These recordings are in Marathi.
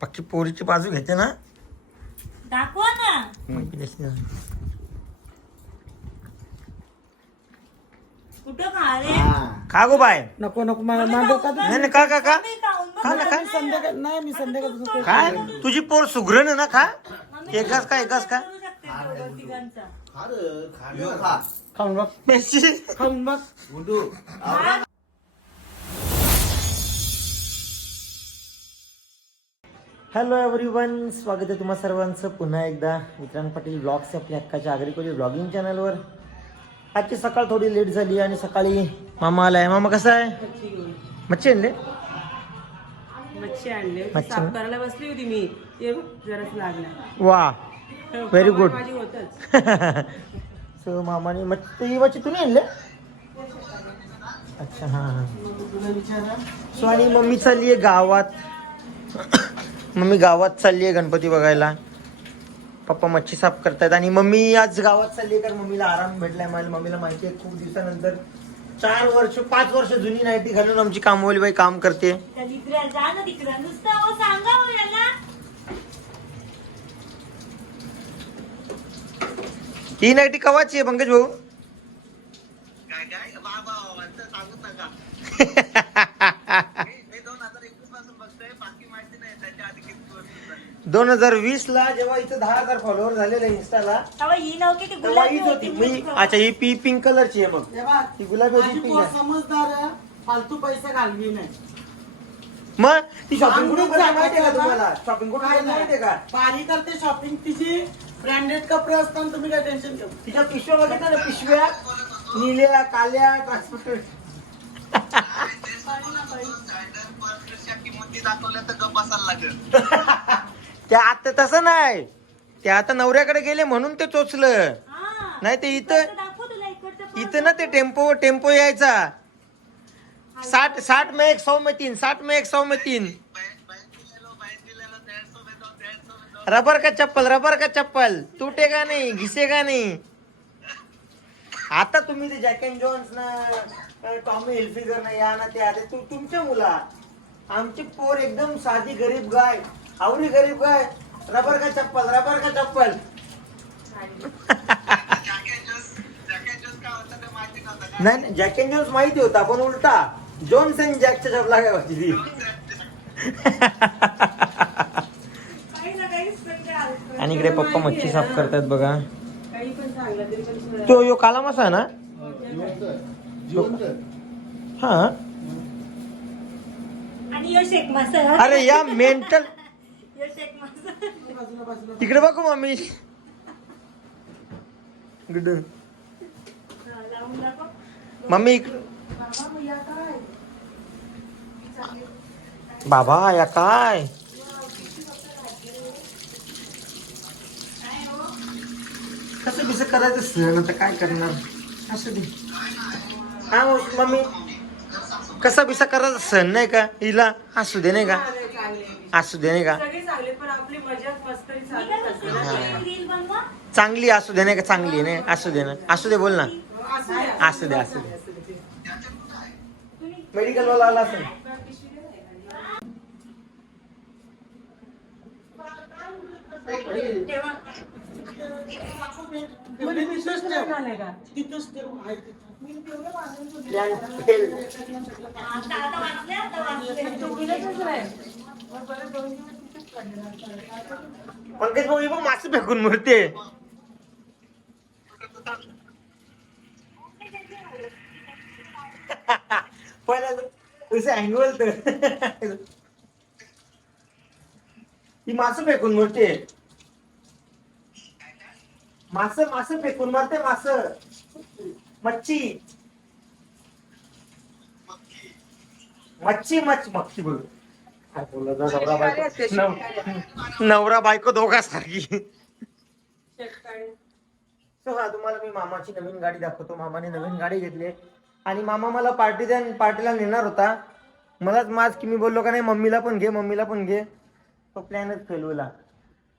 पक्की पोरीची बाजू घेते ना. दाखवा ना. मग? कुठं खा गो बाय. नको नको मला मांडव का नाही नाही का का का. का ना का संध्याकाळ नाही मी काय तुझी पोर सुगरण आहे ना खा. एकाच का एकाच का. खाऊन बघ. मेसी खाऊन बघ. हॅलो एव्हरीवन स्वागत आहे तुम्हा सर्वांचं. पुन्हा एकदा विक्रांत पाटील ब्लॉग्स आपल्या हक्काच्या आगरीकोली ब्लॉगिंग चॅनलवर आजची सकाळ थोडी लेट झाली आणि सकाळी मामा आलाय. मामा कसा आहे? मच्छी आणले? मच्छी आणले. मच्छी साफ ना? करायला बसली होती मी. जराच लागला. वा. माझी होतच. सो मामाने मच्छी ही मच्छी तुम्ही आणले? अच्छा हां हां. सो आणि मम्मी चालली आहे गावात. मम्मी गावात चालली आहे गणपती बघायला. पप्पा मच्छी साफ करतायत आणि मम्मी आज गावात चालली आहे कारण मम्मीला आराम भेटलाय. मला मम्मीला माहिती आहे खूप दिवसानंतर चार वर्ष पाच वर्ष जुनी नाईटी घालून आमची कामवाली बाई काम करते. हो ही नाईटी कवाची आहे पंकज भाऊ दोन हजार वीस ला जेव्हा इथं दहा हजार फॉलोअर झालेले इंस्टाला तेव्हा ही नव्हती ती तेव्हा गुलाबी हीच होती. होती. मी अच्छा ही पी पिंक कलरची आहे मग. हे बघ, ती गुलाबी होती माझी पिंक पोर आहे. समजदार आहे, फालतू पैसा घालवी नाही. मग ती शॉपिंग कुठे सांगून करते माहितीये का. तुम्हाला? शॉपिंग कुठे काय करते माहितीये का? बारी करते शॉपिंग तिची ब्रँडेड कपडे असताना तुम्ही काय टेन्शन घेऊ. तिच्या पिशव्या बघितल्या ना पिशव्या? निळ्या काल्या ट्रान्सपोर्ट त्या आता तसं नाही. त्या आता नवऱ्याकडे गेले म्हणून ते चोचलं. नाही ते इथं. इथं ना ते टेम्पो टेम्पो यायचा. साठ साठ में एक सौ में तीन साठ में एक सौ में तीन रबर का चप्पल रबर का चप्पल. टूटेगा नहीं घिसेगा नहीं? आता तुम्ही ते जॅक अँड जॉन्स ना टॉमी हिलफिगर ना या ना ते आले तू तुमच्या मुला. आमची पोर एकदम साधी गरीब गाय. आवडी गरीब गाय रबर का चप्पल? रबर का चप्पल? नाही नाही जॅक अँड जॉन्स माहिती होता पण उलटा. जॉन्स अँड जॅकच्या चपला काय होती आहे. आणि इकडे पप्पा मच्छी साफ करतात बघा. काही पण सांगलं तरी पण तो यो काला मासा आहे ना? हा. अरे या मेंटल बाजूला बाजूला तिकडे बघू मम्मी. मम्मी बाबा या काय? कसं बिसं करायचं सण? आता काय करणार? असं दे. हा मम्मी. कसा बिसा करायचा सण? नाही का? हिला असू दे नाही का? असू दे नाही का? सगळे चांगले असू दे नाही का? चांगली आहे नाही? असू दे ना. असू दे बोल ना. असू दे असू दे मेडिकल वाला आला असेल. म्हणजे तिथंच पंकज भाऊ बघ मासे फेकून मरते. पहिला तुझं अँगल तर. ही मासं फेकून मरते. मास मास फेकून मारते मास. मच्छी. मच्छी मच्छ मच्छी बोल. नवरा बायको नव- नवरा बायको दोघांसारखी. So हा तुम्हाला मी मामाची नवीन गाडी दाखवतो. मामाने नवीन गाडी घेतली. आणि मामा मला पार्टी द्या पार्टीला नेणार होता. मलाच माज की मी बोललो का नाही मम्मीला पण घे मम्मीला पण घे. तो प्लॅनच फेलवला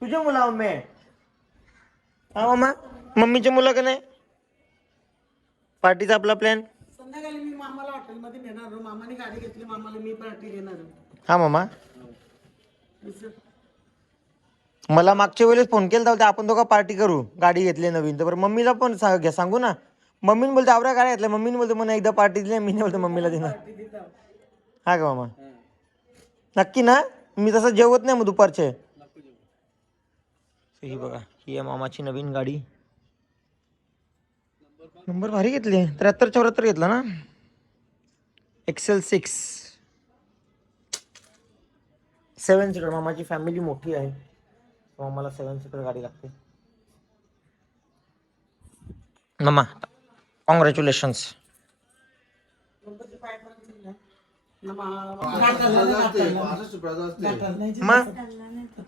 तुझ्या मुला मम्मी हा मामा? मम्मीच्या मुलं का नाही? पार्टीचा आपला प्लॅन संध्याकाळी मी मामाला हॉटेलमध्ये नेणार. मामाने गाडी घेतली मामाला मी पार्टी देणार. हा मामा. मला मागच्या वेळेस फोन केला होता आपण दोघं पार्टी करू गाडी घेतली नवीन. तर बरं मम्मीला पण सा- घ्या सांगू ना. मम्मीने बोलते आवऱ्या गाड्या घेतल्या. मम्मीने बोलते मला एकदा पार्टी दिली मी बोलते मम्मीला देणार. हा का मामा? नक्की ना? मी तसं जेवत नाही मग दुपारचे. ही बघा ही आहे मामाची नवीन गाडी. नंबर भारी घेतली त्र्याहत्तर चौऱ्याहत्तर घेतला ना? एक्सेल सिक्स सेवन सीटर मामाची फॅमिली मोठी आहे. मामाला सेवन सीटर गाडी लागते. मामा कॉंग्रॅच्युलेशन्स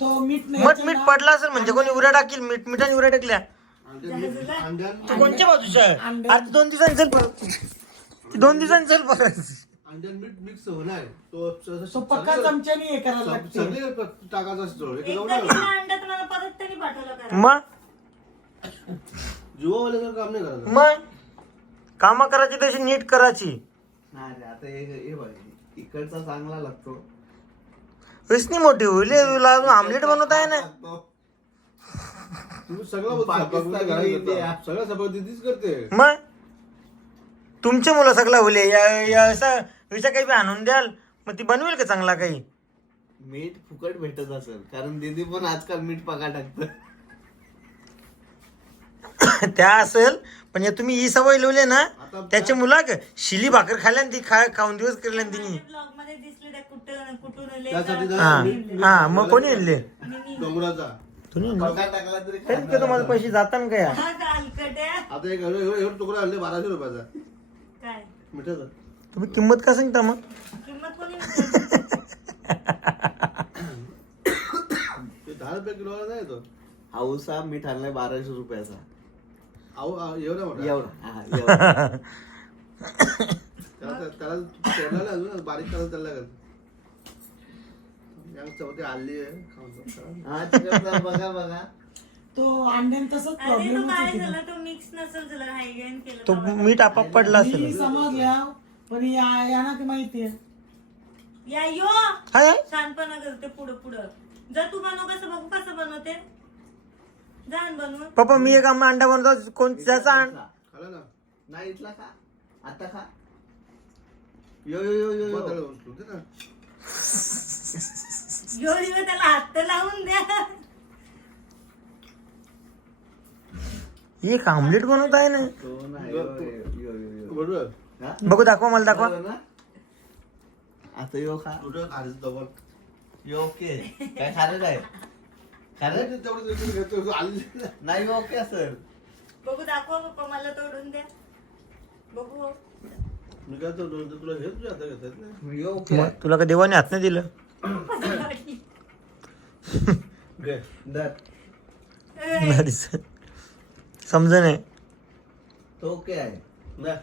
तो मीठ मीठ पडला असेल म्हणजे कोणी उऱ्या टाकील मीठ मिठाने उऱ्या टाकल्या. तू कोणत्या बाजूच्या आहे? आता दोन दिवसांनी चल परत दोन दिवसांनी चल परत अंड्यात मीठ मिक्स होणार. तो तो पक्का चमच्याने हे करायला लागते. सगळे टाकायचा असतो एक एकदा दिला अंडा तुम्हाला परत त्यांनी पाठवलं करा. मग? जुवावाल्याचं काम नाही करायचं. मग? कामं करायची तशी नीट करायची. नाही रे, आता हे हे बघ इकडचा चांगला लागतो. विसनी मोठी होईल तुला आमलेट बनवत आहे ना. तुम्ही सगळं बोलता, पाकिस्तानी स्वयंपाक घरात इंडिया. करता. सगळं दीदीच करते. मग? तुमचे मुलं सगळं होले या- या असं विषय काही बी आणून द्याल मग ती बनवेल का चांगला काही? मीठ फुकट भेटत असेल कारण दीदी पण आजकाल मीठ पका टाकत त्या असेल पण या तुम्ही ही सवय लावली ना त्याच्या मुला शिली भाकर खाल्ल्या आणि ती खा खाऊन दिवस करल्या आणि तिने. ब्लॉगमध्ये दिसले त्या कुठं कुठून आले त्यासाठी का? जरा हा हा मग कोणी आणले? डोंगराचा. तुम्ही आणले? पका टाकला तरी तरी का तुम्हाला पैसे जातात का या हा गालकट्या आता एक एवढं एवढं एवढं तुकडा आणले बाराशे रुपयाचा. काय? मिठाचा. तुम्ही किंमत का सांगता मग? किंमत कोणी विचारली? ते दहा रुपये किलोला नाही तो हाऊसा मीठ आणलाय बाराशे रुपयाचा. अहो अहो, एवढा मोठा? एवढा हा, एवढा. त्याला त्याला तोडला नाही अजून बारीक करायला त्याला लागेल. यांग चौथी आली आहे खाऊन बघ. हा तिकडचा बघा बघा. तो अंड्यान तसंच अरे तो प्रॉब्लेम काय झालं? तो मिक्स नसेल झालं. हायगेन केलं तो तेव्हा. मीठ आपाप पडला असेल समजल्या पण या यांना ते माहितीये या यो. हाय छानपणा करते पुढं पुढं. जर तू बनव कसं बघू कसं बनवते? जा आणि बनवून पप्पा मी एक अंडा बनवतो. कोण खाल्ला ना? नाही इथला खा. आता खा. यो यो यो यो, यो. त्याला उचलू दे ना. यो यो त्याला हात तर लावून द्या. एक आमलेट बनवत आहे ना. तो नाही यो, यो, यो, यो, यो. बरोबर. हा? बघू दाखवा मला दाखवा. बरोबर ना? आता यो खा. कुठं खालीच डबल यो ओके. काय खारं काय खारं तेवढं तेवढं घेतो आली नाही. यो ओके असेल. बघू दाखवा पप्पा मला तोडून द्या. बघू. हो. मी काय तो दोन तुला घेत तुझ्या हातात घेतात ना. Yo okay. मग तुला का देवाने हात नाही दिलं? घे ए, नाही. समजा नाही. तो ओके आहे. बाई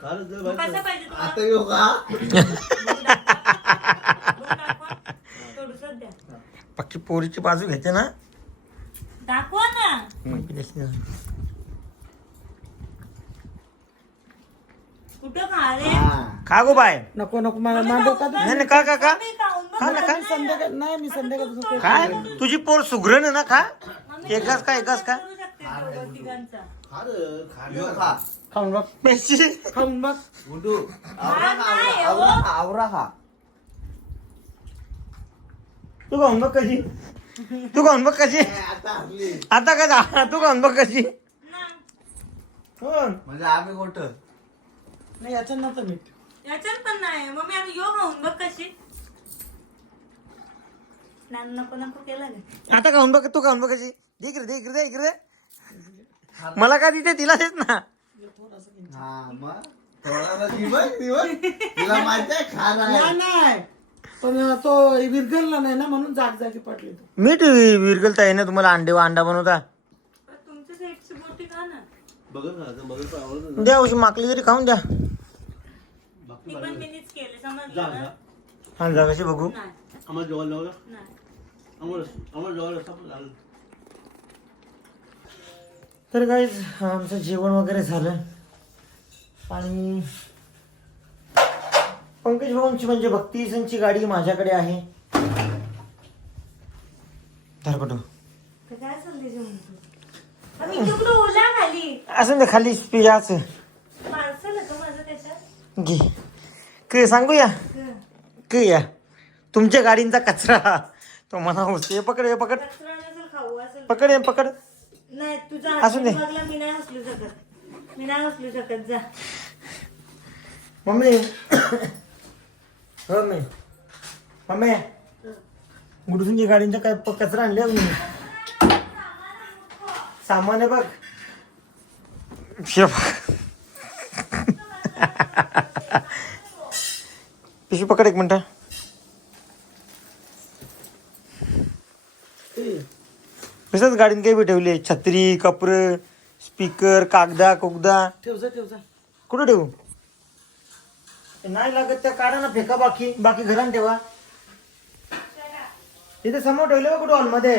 कसं पाहिजे तुम्हाला. आता यो खा बघू दाखवा. बघू दाखवा. थोडंसंच द्या पक्की पोरीची बाजू घेते ना? दाखवा ना. कुठं खा रे? हा. Go bye. नको नको मला नाही नाही, का का का मम्मी खाऊन बघ खा ना खा. संध्याकाळ नाही मी काय तुझी पोर सुग्रण आहे ना खा. मम्मी एकाच का एकाच का करू शकते दोघं तिघांचा. खार यो खार खा. खाऊन बघ मेसी खाऊन बघ गुडू आवरा नाही, आवरा आवरा खा तू खाऊन बघ कशी तू खाऊन बघ कशी ए, आता हरली आता का जा तू खाऊन बघ कशी. हो. म्हणजे आम्ही गोट नाही याच्यात नव्हतं मीठ याच्यात पण नाही मम्मी आम्ही यो खाऊन बघ कशी ना नको नको केलं आता खाऊन बघ तू खाऊन बघ कशी दे इकडे दे इकडे दे इकडे मला का तिथे तिला देत ना हा मग? थोडा दिवस दिवस तुला माहिती आहे खा नाही. पण तो नाही ना म्हणून जाग जागी पडली तो. मीठ विरगलता आहे ना तुम्हाला अंडे अंडा बनवता. पण तुमच्या साईडची बोटी खा ना. बघत ना आता बघत आवडत ना द्या उशी माकली तरी खाऊन द्या. ती पण मीनीच केले जा समजलं ना? जा. हा जा कशी बघू? नाही. आम्हाला जेवायला लावलं? नाही. आम्हाला आम्हाला जेवायला संपलं झालं तर काही आमचं जेवण वगैरे झालं. आणि पंकज भाऊंची म्हणजे भक्ती संची गाडी माझ्याकडे आहे. धर कुठं तर काय संदेश म्हणतो आम्ही इथे कुठं ओला खाली. असं ना खाली पियाच घे. क सांगूया? हं. क या तुमच्या गाडींचा कचरा. तो म्हणा हे पकड पकड. पकड पकड. नाही तुझा असू दे. बघला मी नाही उचलू शकत. मी नाही उचलू शकत जा. मम्मी. हो मी. मम्मी. गुडसूनची गाडींचा काय प- कचरा आणले मी सामान आहे बघ. बघ. पिशवी पकड एक मिनिट. तसंच गाडीन काही ठेवले छत्री कपर स्पीकर कागदा कुगदा. ठेव जा ठेव जा. कुठं ठेवू? नाही लागत त्या काढा ना फेका बाकी. बाकी घरात ठेवा. तिथे समोर ठेवले कुठं हॉलमध्ये